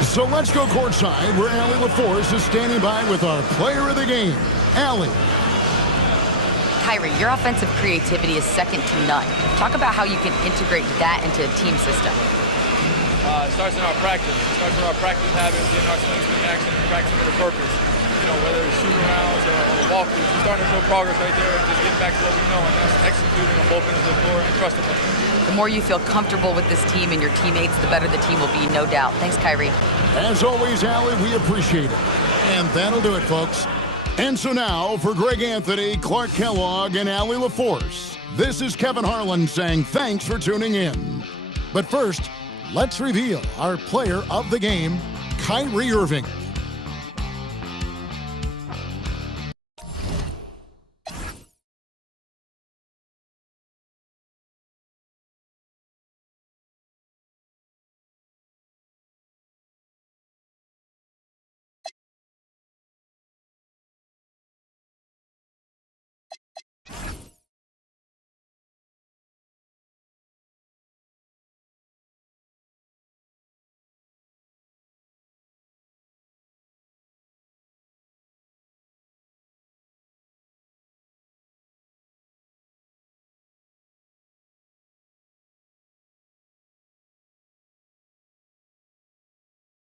So let's go courtside, where Ally LaForce is standing by with our player of the game, Ally. Kyrie, your offensive creativity is second to none. Talk about how you can integrate that into a team system. It starts in our practice. It starts with our practice habits, getting our swing action, and practicing with a purpose. You know, whether it's shoot arounds or walkthroughs, we're starting to show progress right there and just getting back to what we know, and that's executing on both ends of the floor and trusting them. The more you feel comfortable with this team and your teammates, the better the team will be, no doubt. Thanks, Kyrie. As always, Ally, we appreciate it. And that'll do it, folks. And so now, for Greg Anthony, Clark Kellogg, and Ally LaForce, this is Kevin Harlan saying thanks for tuning in. But first, let's reveal our player of the game, Kyrie Irving.